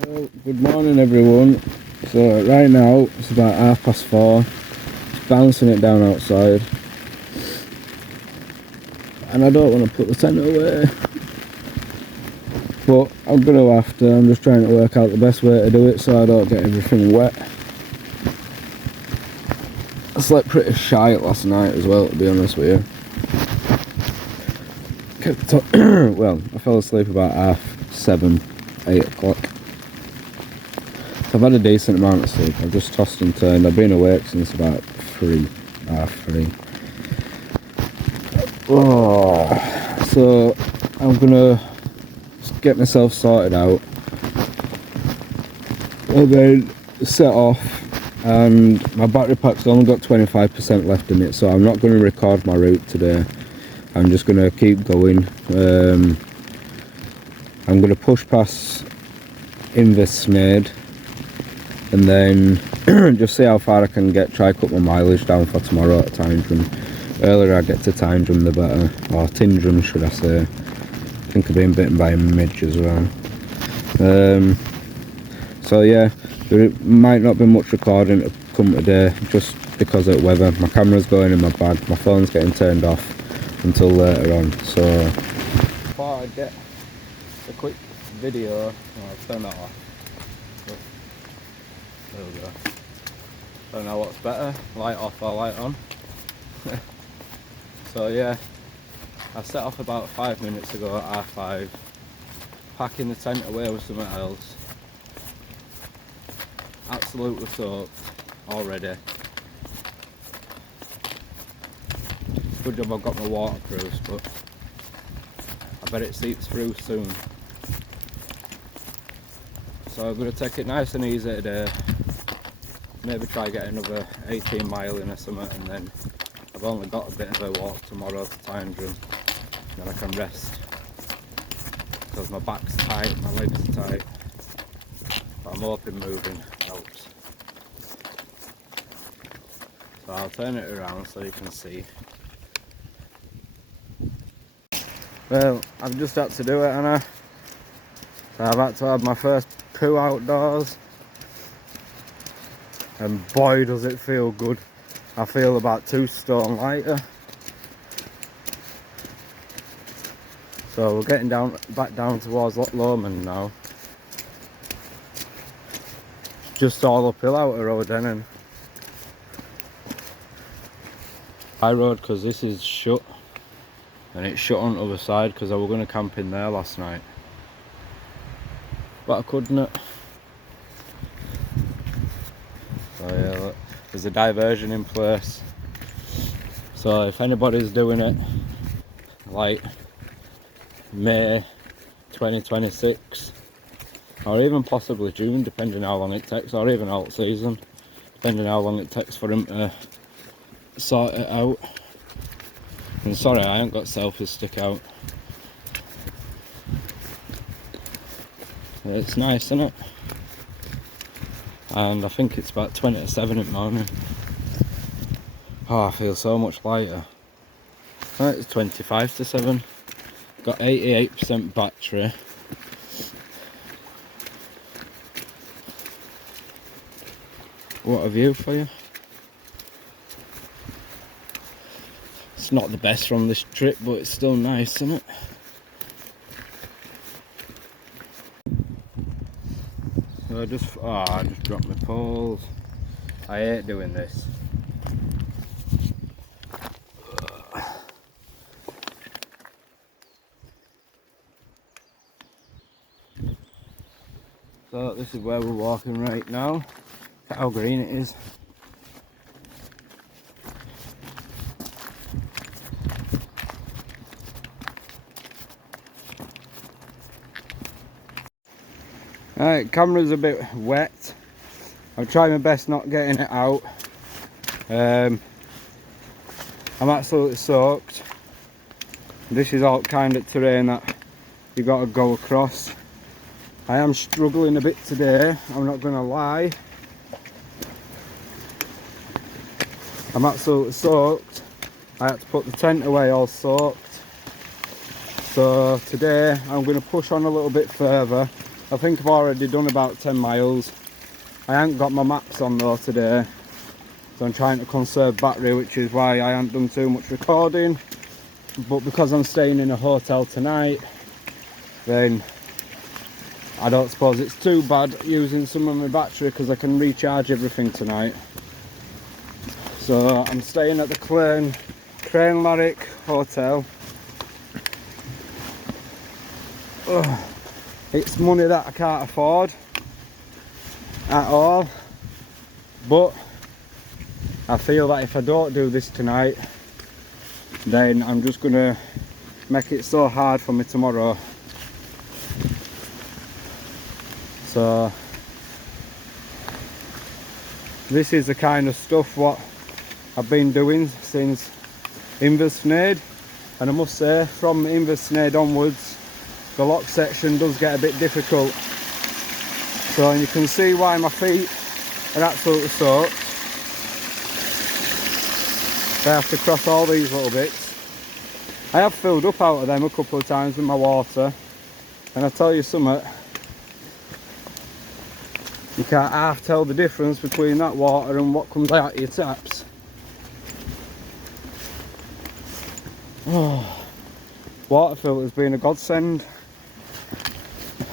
Well, good morning everyone. So right now it's about 4:30. It's bouncing it down outside, and I don't want to put the tent away, but I'm gonna have to. I'm just trying to work out the best way to do it so I don't get everything wet. I slept pretty shite last night as well, to be honest with you. Well, I fell asleep about 7:30, 8 o'clock. I've had a decent amount of sleep. I've just tossed and turned. I've been awake since about 3:30. Oh, so I'm gonna get myself sorted out and then set off. And my battery pack's only got 25% left in it, so I'm not going to record my route today. I'm just going to keep going. I'm going to push past Inversnade and then just see how far I can get. Try cut my mileage down for tomorrow at Tyndrum. Earlier I get to Tyndrum the better, or Tyndrum should I say. I think I've been bitten by a midge as well. So yeah, there might not be much recording to come today just because of the weather. My camera's going in my bag, my phone's getting turned off until later on. So before I get a quick video, I'll turn that off. But there we go. Don't know what's better, light off or light on. So yeah, I set off about 5 minutes ago at 5:30, packing the tent away with something else. Absolutely soaked already. Good job I've got my waterproofs, but I bet it seeps through soon. So I'm going to take it nice and easy today. Maybe try get another 18 mile in or something, and then I've only got a bit of a walk tomorrow to Tyndrum. Then I can rest because my back's tight, my legs are tight. But I'm hoping moving helps. So I'll turn it around so you can see. Well, I've just had to do it, Anna. So I've had to have my first poo outdoors. And boy does it feel good. I feel about 2 stone lighter. So we're getting back down towards Loch Lomond now. Just all uphill out of rowadennan. High road because this is shut. And it's shut on the other side because I was going to camp in there last night. But I couldn't. So yeah, look, there's a diversion in place. So if anybody's doing it, like May 2026, or even possibly June, depending how long it takes, or even alt season, depending how long it takes for him to sort it out. And sorry, I ain't got selfies stick out. It's nice, isn't it? And I think it's about 20 to 7 in the morning. Oh, I feel so much lighter. Right, it's 25 to 7. Got 88% battery. What a view for you. It's not the best from this trip, but it's still nice, isn't it? So I just dropped my poles. I hate doing this. So this is where we're walking right now. Look at how green it is. Right, camera's a bit wet. I'll try my best not getting it out. I'm absolutely soaked. This is all kind of terrain that you got to go across. I am struggling a bit today, I'm not going to lie. I'm absolutely soaked. I had to put the tent away all soaked. So today I'm going to push on a little bit further I think I've already done about 10 miles. I haven't got my maps on though today, so I'm trying to conserve battery, which is why I haven't done too much recording. But because I'm staying in a hotel tonight, then I don't suppose it's too bad using some of my battery, because I can recharge everything tonight. So I'm staying at the Crainlarich Hotel. Ugh. It's money that I can't afford at all, but I feel that if I don't do this tonight, then I'm just gonna make it so hard for me tomorrow. So this is the kind of stuff what I've been doing since Inversnaid, and I must say from Inversnaid onwards the lock section does get a bit difficult. So you can see why my feet are absolutely soaked. I have to cross all these little bits. I have filled up out of them a couple of times with my water, and I tell you something, you can't half tell the difference between that water and what comes out of your taps. Oh, water filter's been a godsend.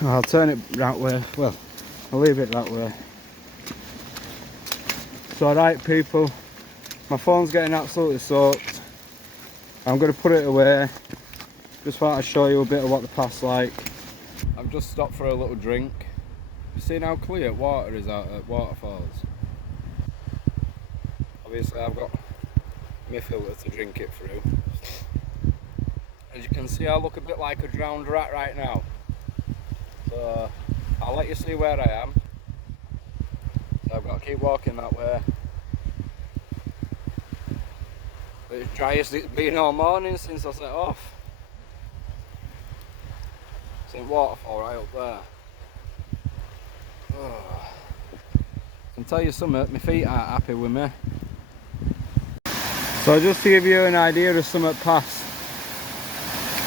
I'll turn it that way, well, I'll leave it that way. So right people, my phone's getting absolutely soaked. I'm going to put it away. Just thought I'd show you a bit of what the path's like. I've just stopped for a little drink. You seen how clear water is out at waterfalls? Obviously I've got my filter to drink it through. As you can see, I look a bit like a drowned rat right now. So I'll let you see where I am. So I've got to keep walking that way. It's driest it's been all morning since I set off. It's in waterfall right up there. Oh. I can tell you something, my feet aren't happy with me. So just to give you an idea of some paths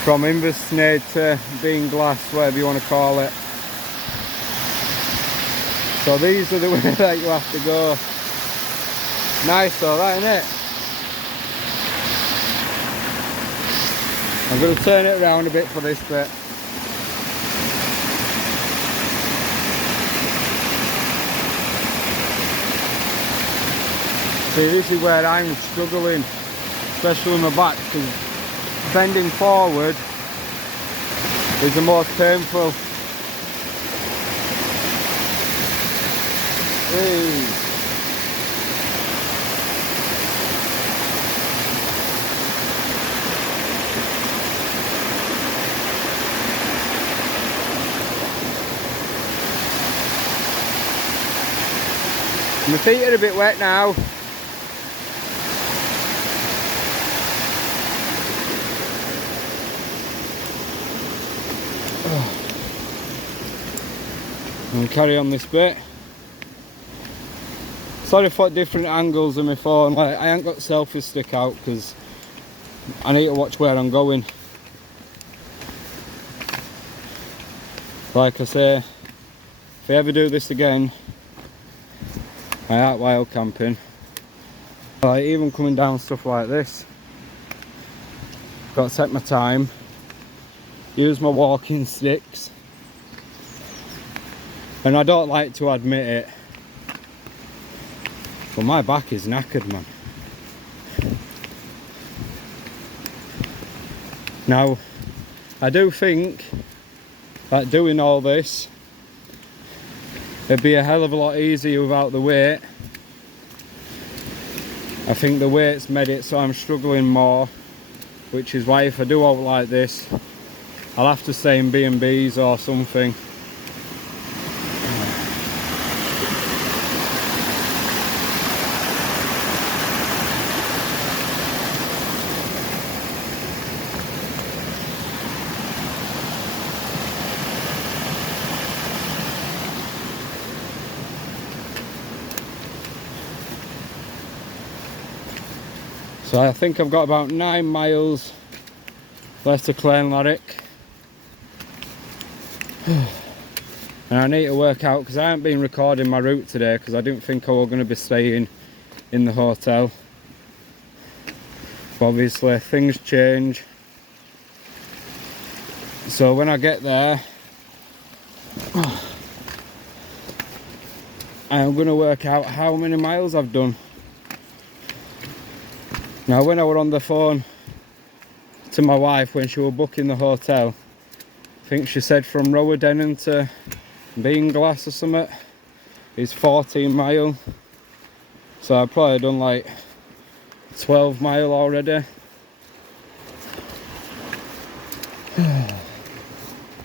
from Inversnaid to Being Glass, whatever you want to call it. So these are the way that you have to go. Nice though, that isn't it? I'm going to turn it around a bit for this bit. See, this is where I'm struggling, especially with my back, because bending forward is the most painful. Hey. My feet are a bit wet now. And carry on this bit. Sorry for different angles of my phone. Like, I ain't got selfie stick out because I need to watch where I'm going. Like I say, if I ever do this again, I ain't wild camping. Like, even coming down stuff like this, got to take my time, use my walking sticks. And I don't like to admit it, but my back is knackered, man. Now, I do think that doing all this, it'd be a hell of a lot easier without the weight. I think the weight's made it so I'm struggling more, which is why if I do out like this, I'll have to stay in B&Bs or something. So I think I've got about 9 miles left to Crainlarich. And I need to work out, because I haven't been recording my route today because I didn't think I was going to be staying in the hotel. But obviously things change. So when I get there, I'm going to work out how many miles I've done. Now when I were on the phone to my wife when she was booking the hotel, I think she said from Rowadennan to Beinglass or something is 14 mile. So I've probably done like 12 mile already.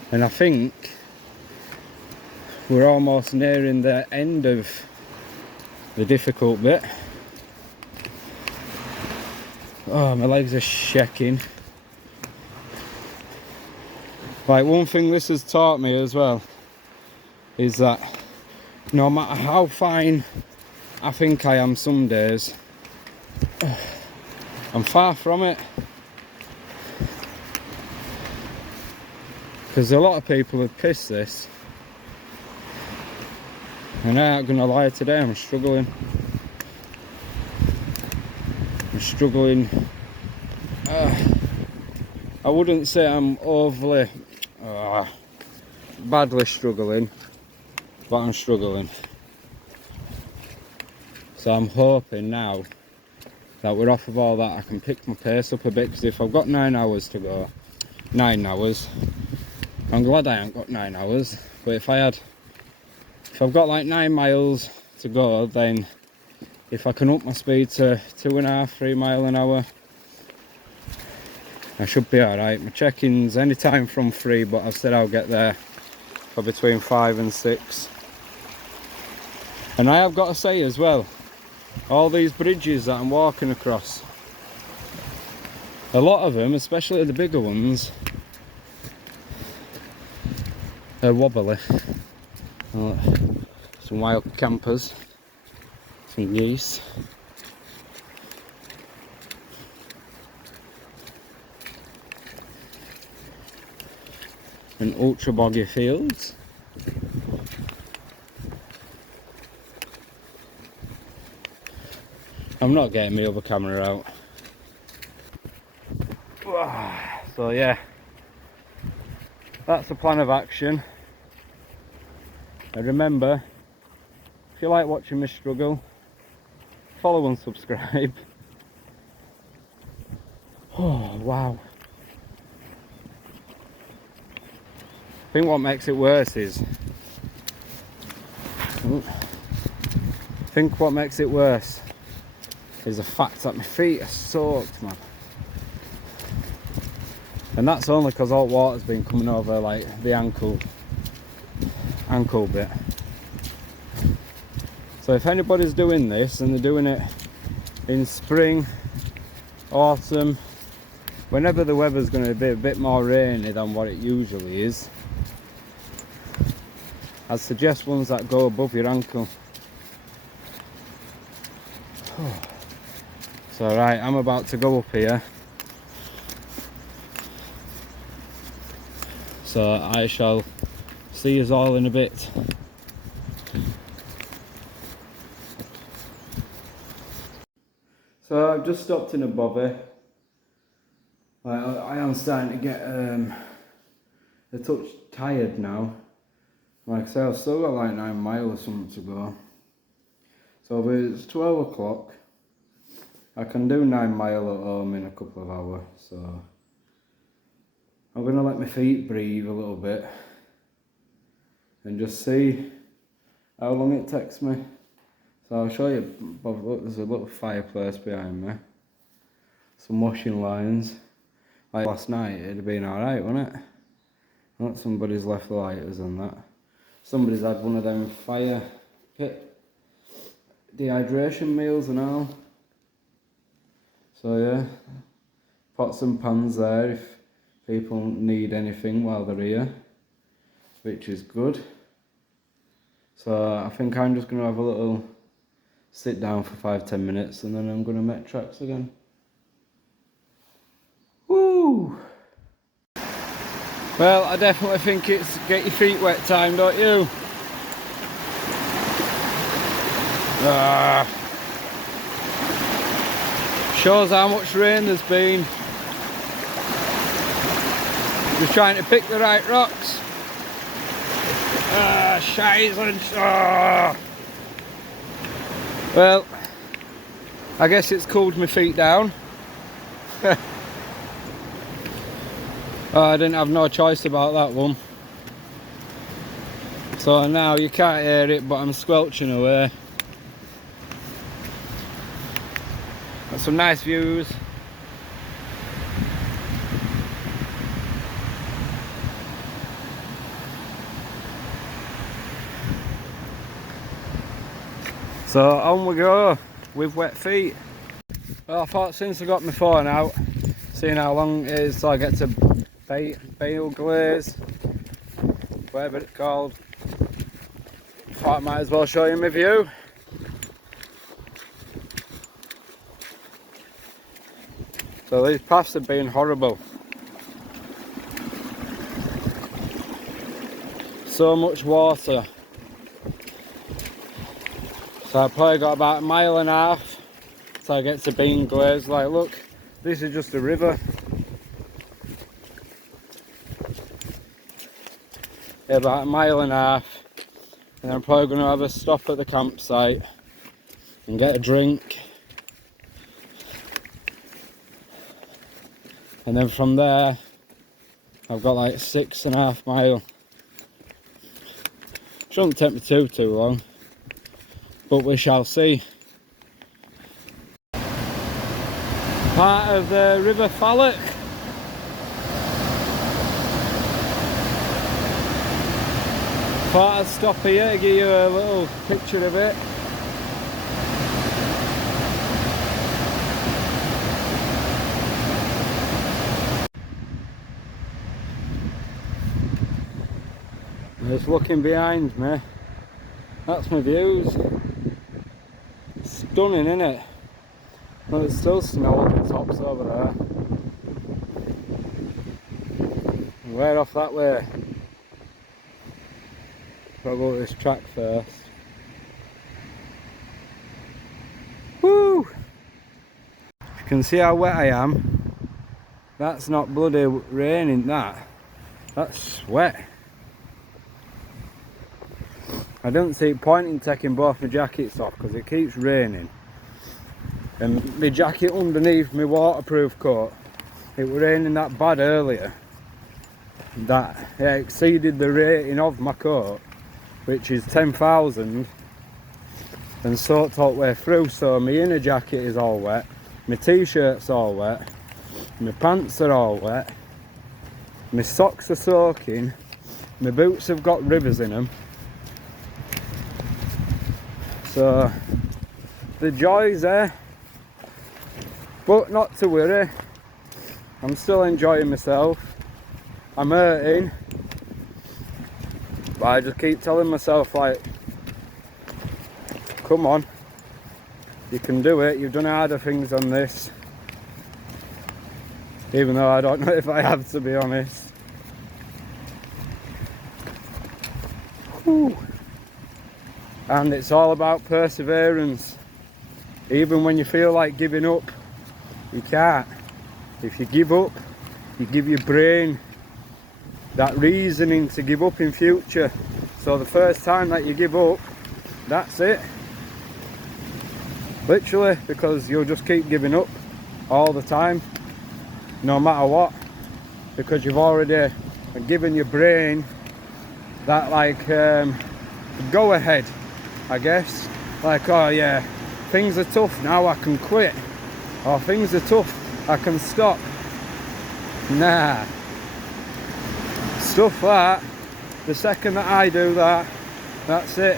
And I think we're almost nearing the end of the difficult bit. Oh, my legs are shaking. Like, one thing this has taught me as well is that no matter how fine I think I am some days, I'm far from it. Because a lot of people have pissed this. And I ain't gonna lie, today I'm struggling. I'm struggling. I wouldn't say I'm overly badly struggling, but I'm struggling. So I'm hoping now that we're off of all that I can pick my pace up a bit, because if I've got 9 hours to go, 9 hours, I'm glad I ain't got 9 hours, but if I've got like 9 miles to go, then if I can up my speed to 2.5, 3 mile an hour, I should be alright. My check-in's anytime from 3, but I've said I'll get there for between 5 and 6. And I have got to say as well, all these bridges that I'm walking across, a lot of them, especially the bigger ones, are wobbly. Oh, some wild campers, some geese. And ultra boggy fields. I'm not getting my other camera out. So yeah, that's the plan of action. And remember, if you like watching me struggle, follow and subscribe. Oh wow. I think what makes it worse is, the fact that my feet are soaked, man. And that's only because all water's been coming over like the ankle bit. So if anybody's doing this and they're doing it in spring, autumn, whenever the weather's going to be a bit more rainy than what it usually is, I'd suggest ones that go above your ankle. So right, I'm about to go up here. So I shall see you all in a bit. So I've just stopped in a bobby. I am starting to get a touch tired now. Like I say, I've still got like 9 miles or something to go. So it's 12 o'clock. I can do 9 mile at home in a couple of hours. So I'm going to let my feet breathe a little bit and just see how long it takes me. So I'll show you. Look, there's a little fireplace behind me. Some washing lines. Like last night, it'd have been alright, wouldn't it? Not somebody's left the lighters and that. Somebody's had one of them fire pit dehydration meals and all. So yeah, pots and pans there if people need anything while they're here, which is good. So I think I'm just going to have a little sit down for 5-10 minutes and then I'm going to make tracks again. Woo! Well, I definitely think it's get your feet wet time, don't you? Shows how much rain there's been. Just trying to pick the right rocks. Scheisland. Well, I guess it's cooled my feet down. I didn't have no choice about that one. So now you can't hear it, but I'm squelching away. Got some nice views. So on we go with wet feet. Well, I thought since I got my phone out, seeing how long it is till I get to Bale Glaze, whatever it's called, I thought I might as well show you my view. So these paths have been horrible. So much water. So I probably got about 1.5 miles till I get to Bean Glaze. Like, look, this is just a river. Yeah, about 1.5 miles, and I'm probably going to have a stop at the campsite and get a drink, and then from there I've got like 6.5 miles. Shouldn't take me too long, but we shall see. Part of the River Fallock. Thought I'd stop here to give you a little picture of it. Just looking behind me, that's my views. Stunning, isn't it? Well, there's still snow up the tops over there. And we're off that way. Gotta go to this track first. Woo! You can see how wet I am. That's not bloody raining, that's sweat. I don't see point in taking both my jackets off because it keeps raining. And my jacket underneath my waterproof coat, it was raining that bad earlier that it exceeded the rating of my coat, which is 10,000, and soaked all the way through. So my inner jacket is all wet, my t-shirt's all wet, my pants are all wet, my socks are soaking, my boots have got rivers in them. So the joy's there, but not to worry, I'm still enjoying myself. I'm hurting, but I just keep telling myself, like, come on, you can do it. You've done harder things than this, even though I don't know if I have, to be honest. Whew. And it's all about perseverance. Even when you feel like giving up, you can't. If you give up, you give your brain that reasoning to give up in future. So the first time that you give up, that's it. Literally, because you'll just keep giving up all the time, no matter what, because you've already given your brain that, like, go ahead, I guess. Like, oh yeah, things are tough now, I can quit. Or things are tough, I can stop. Nah. Stuff that, the second that I do that, that's it.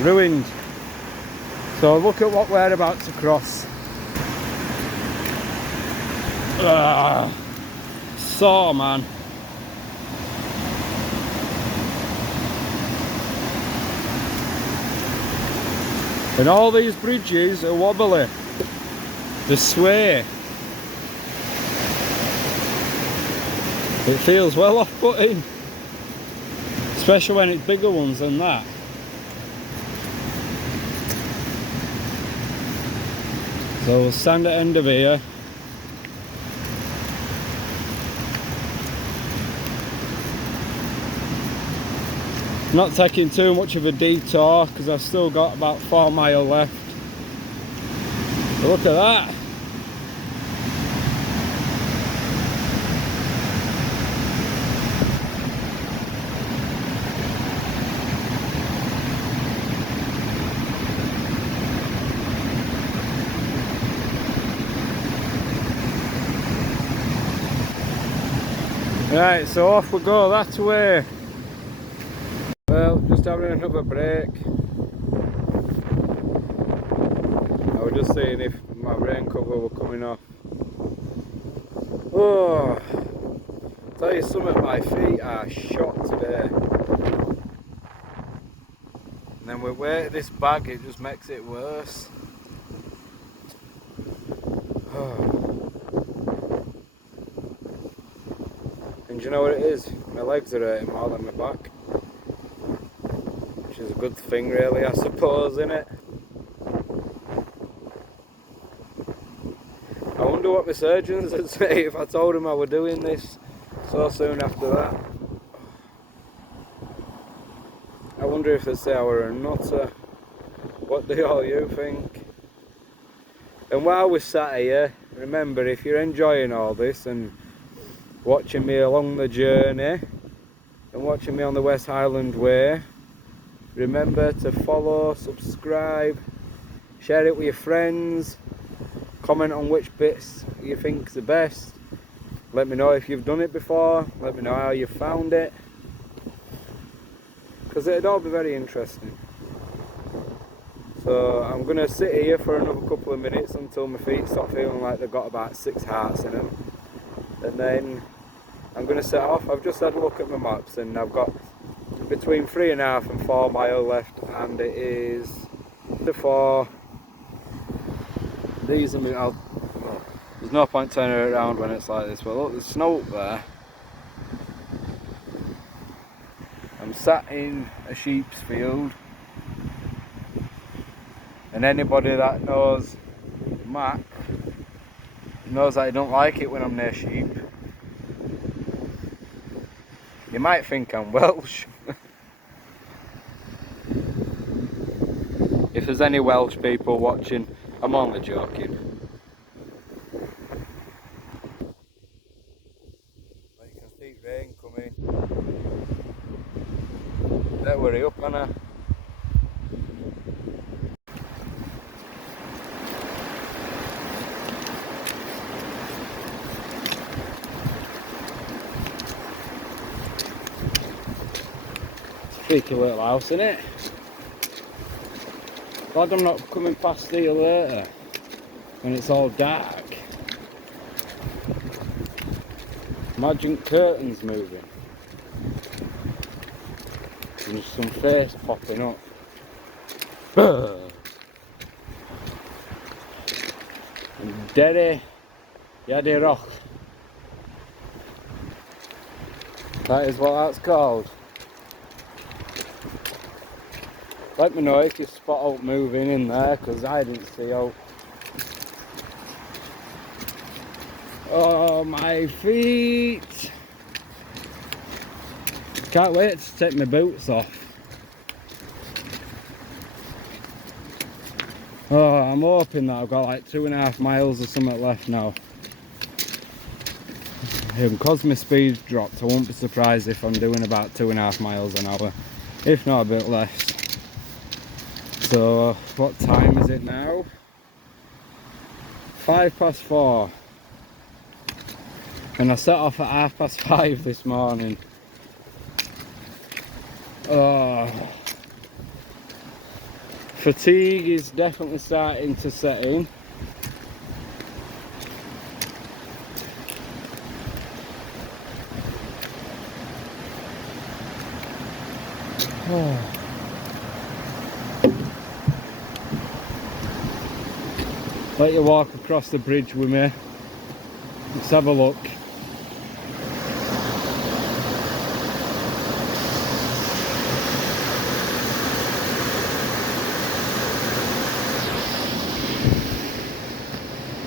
Ruined. So look at what we're about to cross. So, man. And all these bridges are wobbly. They sway. It feels well off-putting, especially when it's bigger ones than that. So we'll stand at the end of here. Not taking too much of a detour because I've still got about 4 miles left. But look at that. Right, so off we go that way. Well, just having another break. I was just seeing if my rain cover were coming off. Oh, tell you something, my feet are shot today. And then with weight of this bag, it just makes it worse. And do you know what it is? My legs are hurting more than my back. Which is a good thing really, I suppose, innit? I wonder what my surgeons would say if I told them I were doing this so soon after that. I wonder if they'd say I were a nutter. What do all you think? And while we're sat here, remember, if you're enjoying all this and watching me along the journey and watching me on the West Highland Way, remember to follow, subscribe, share it with your friends, comment on which bits you think's the best. Let me know if you've done it before, let me know how you found it, because it'd all be very interesting. So I'm going to sit here for another couple of minutes until my feet stop feeling like they've got about 6 hearts in them, and then I'm going to set off. I've just had a look at my maps and I've got between 3.5 and 4 miles left, and it is the 4. These are well, there's no point turning it around when it's like this, but look, there's snow up there. I'm sat in a sheep's field, and anybody that knows Mac knows that I don't like it when I'm near sheep. You might think I'm Welsh. If there's any Welsh people watching, I'm only joking. Well, you can see rain coming. Better hurry up, Anna. Cheeky little house, innit? Glad I'm not coming past here later when it's all dark. Imagine curtains moving and some face popping up. And Derry Yaddy Rock. That is what that's called. Let me know if you spot out moving in there, because I didn't see out. Oh, my feet! Can't wait to take my boots off. Oh, I'm hoping that I've got like 2.5 miles or something left now. Because my speed's dropped, I won't be surprised if I'm doing about 2.5 miles an hour, if not a bit less. So, what time is it now? 4:05. And I set off at 5:30 this morning. Oh, fatigue is definitely starting to set in. Oh. Let you walk across the bridge with me. Let's have a look.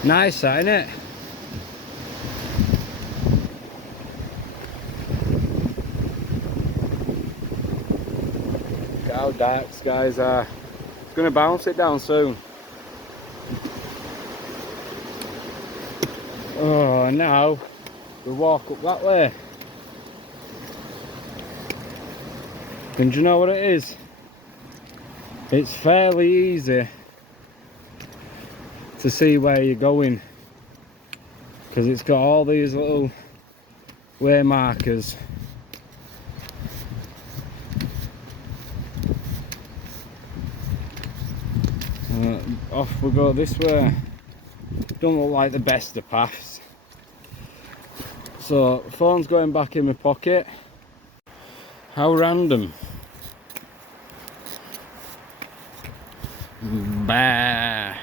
Nice, that, innit? Look how dark skies are. It's going to bounce it down soon. Oh, now we walk up that way. And do you know what it is? It's fairly easy to see where you're going, because it's got all these little way markers. Off we go this way. Don't look like the best of paths. So phone's going back in my pocket. How random. Bah.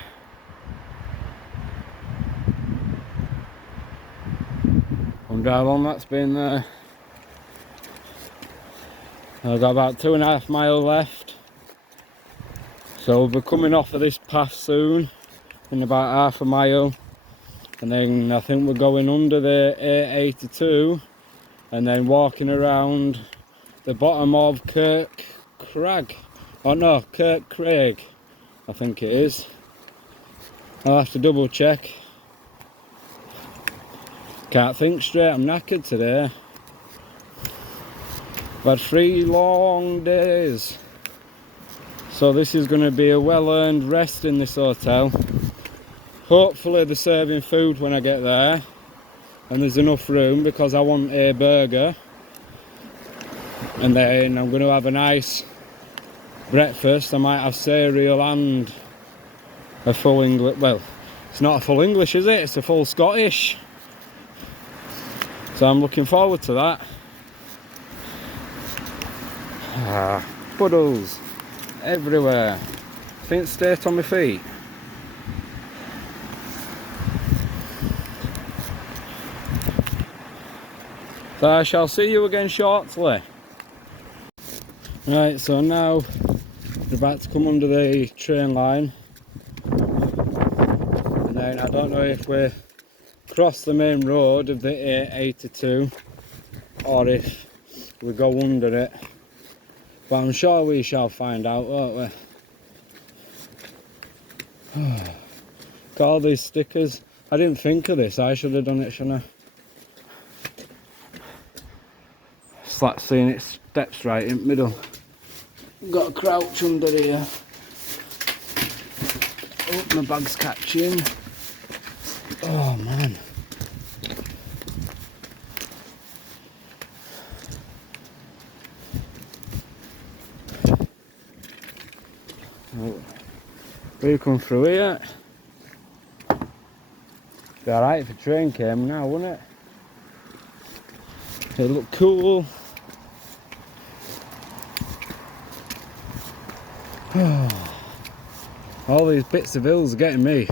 Wonder how long that's been there. I've got about 2.5 miles left. So we'll be coming off of this path soon, in about half a mile. And then I think we're going under the A82 and then walking around the bottom of Kirk Crag. Oh no, Kirk Craig, I think it is. I'll have to double check. Can't think straight, I'm knackered today. I've had 3 long days. So this is going to be a well-earned rest in this hotel. Hopefully they're serving food when I get there. And there's enough room, because I want a burger. And then I'm going to have a nice breakfast. I might have cereal and a full English. Well, it's not a full English, is it? It's a full Scottish. So I'm looking forward to that. Puddles everywhere. I think it's straight on my feet. So I shall see you again shortly. Right, so now we're about to come under the train line. And then I don't know if we cross the main road of the A82 or if we go under it. But I'm sure we shall find out, won't we? Got all these stickers. I didn't think of this. I should have done it, shouldn't I? It's like Scenic steps right in the middle. Got a crouch under here. Oh, my bag's catching. Oh man. Oh. We come through here. Be alright if a train came now, wouldn't it? It'd look cool. All these bits of hills are getting me.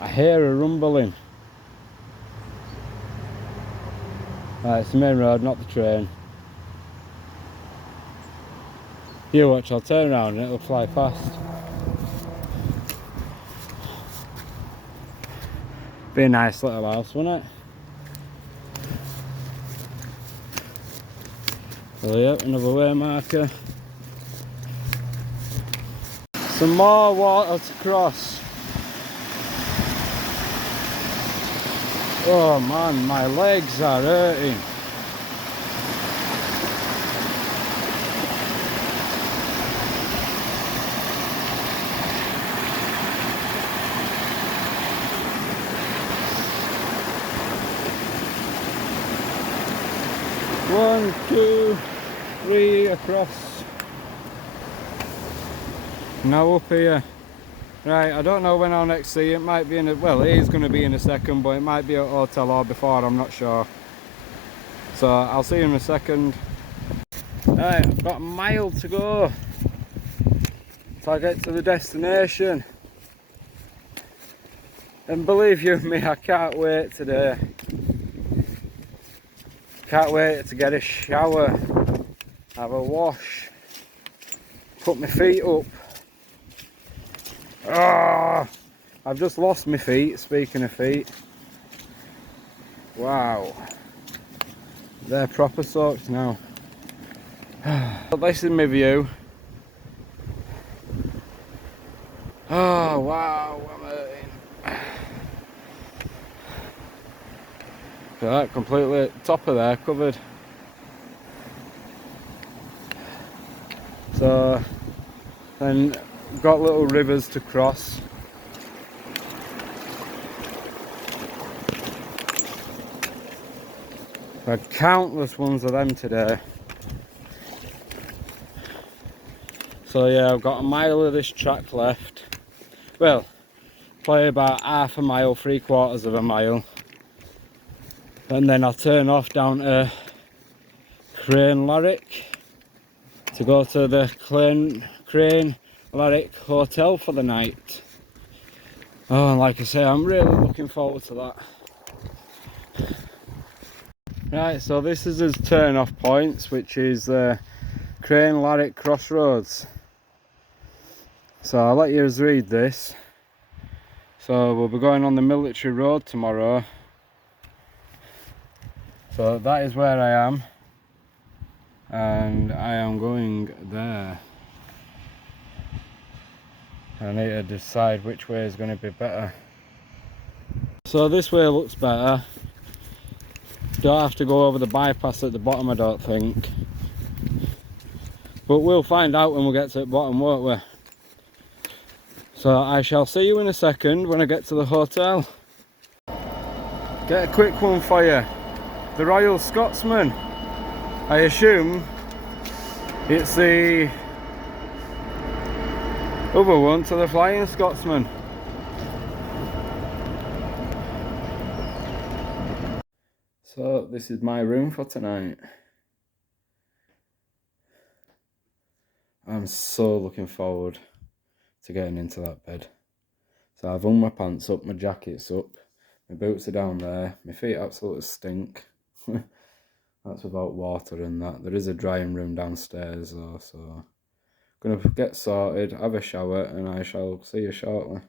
I hear a rumbling. Right, it's the main road, not the train. You watch, I'll turn around and it'll fly past. Be a nice little house, wouldn't it? Well, yep, another way marker. Some more water to cross. Oh man, my legs are hurting. One, two, three across. Now up here. Right, I don't know when I'll next see it. It might be in a, well, it is going to be in a second, but it might be at a hotel or before, I'm not sure. So I'll see you in a second. Right, I've got a mile to go till I get to the destination. And believe you me, I can't wait today. Can't wait to get a shower, have a wash, put my feet up. Ah, I've just lost my feet, speaking of feet. Wow. They're proper soaked now. But this is my view. Oh wow, I'm hurting. So that completely top of there covered. So then got little rivers to cross. Had countless ones of them today. So yeah, I've got a mile of this track left. Well, probably about half a mile, 3/4 of a mile. And then I'll turn off down to Crainlarich to go to the Crainlarich Hotel for the night. Oh, and like I say, I'm really looking forward to that. Right, so this is his turn off points, which is Crainlarich Crossroads. So I'll let you read this. So we'll be going on the military road tomorrow. So that is where I am. And I am going there. I need to decide which way is going to be better. So this way looks better. Don't have to go over the bypass at the bottom, I don't think. But we'll find out when we get to the bottom, won't we? So I shall see you in a second when I get to the hotel. Get a quick one for you. The Royal Scotsman. I assume it's the other one to the Flying Scotsman. So this is my room for tonight. I'm so looking forward to getting into that bed. So I've hung my pants up, my jacket's up, my boots are down there, my feet absolutely stink. That's without water and that. There is a drying room downstairs though, so I'm gonna get sorted, have a shower, and I shall see you shortly.